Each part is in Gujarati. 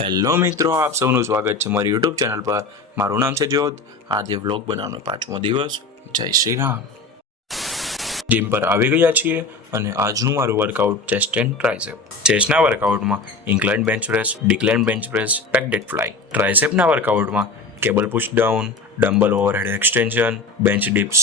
હેલો મિત્રો, આપ સૌનું સ્વાગત છે મારી યુટ્યુબ ચેનલ પર. મારું નામ છે જ્યોત. આજે વ્લોગ બનાવવાનો 5મો દિવસ. જય શ્રી રામ. જીમ પર આવી ગયા છીએ અને આજનું મારું વર્કઆઉટ ચેસ્ટ એન્ડ ટ્રાઇસેપ. ચેસ્ટના વર્કઆઉટમાં incline bench press, decline bench press, back dead fly. ટ્રાઇસેપના વર્કઆઉટમાં cable push down, dumbbell overhead extension, bench dips.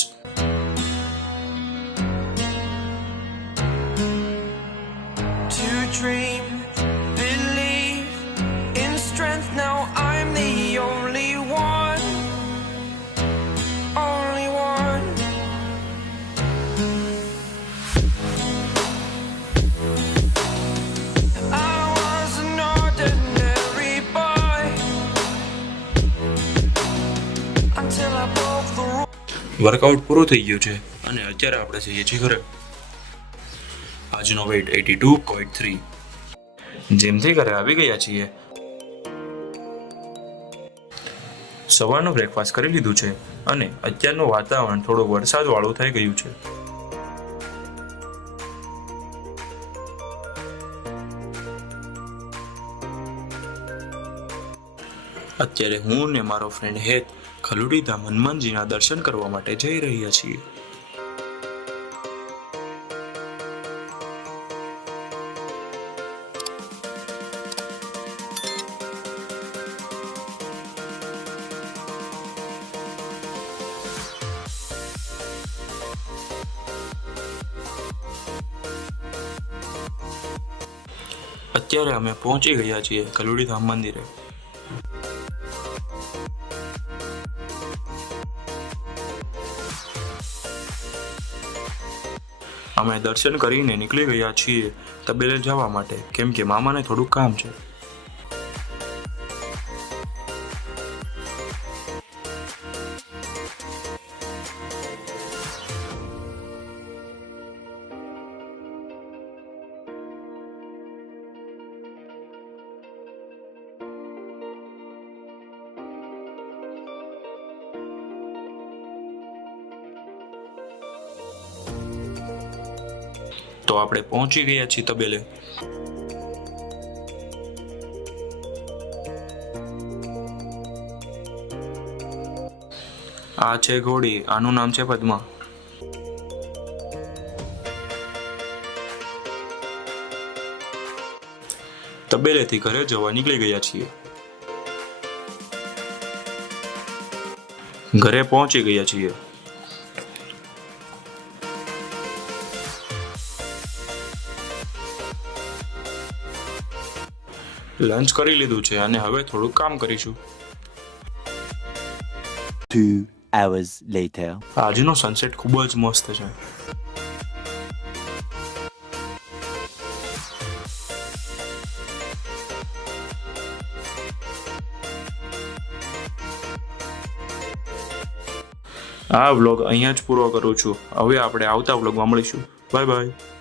Now I'm the only one, only one. I was an ordinary boy until I broke the rules. Workout પૂરું થઈ ગયું છે અને અત્યારે આપણે જઈએ છીએ ઘરે. આજનો વેઇટ 82.3. જીમથી ઘરે આવી ગયા છીએ. સવારનું બ્રેકફાસ્ટ કરી લીધું છે અને અત્યારનું વાતાવરણ થોડું વરસાદવાળું થઈ ગયું છે. અત્યારે હું ને મારો ફ્રેન્ડ હેત ખલુડી ધામ હનુમાનજીના દર્શન કરવા માટે જઈ રહ્યા છીએ. અત્યારે અમે પહોંચી ગયા છીએ ખલુડી ધામ મંદિરે. અમે દર્શન કરીને નીકળી ગયા છીએ તબેલે જવા માટે, કેમ કે મામાને થોડું કામ છે. તો આપણે પહોંચી ગયા છીએ તબેલે. આ છે ઘોડી, આનું નામ છે પદ્મા. તબેલેથી ઘરે જવા નીકળી ગયા છીએ. ઘરે પહોંચી ગયા છીએ. લંચ કરી લીધું છે અને હવે થોડું કામ કરીશું. 2 hours later. આજનો સનસેટ ખૂબ જ મસ્ત છે. આ વ્લોગ અહીંયા જ પૂરો કરું છું. હવે આપણે આવતા વ્લોગમાં મળીશું. Bye bye.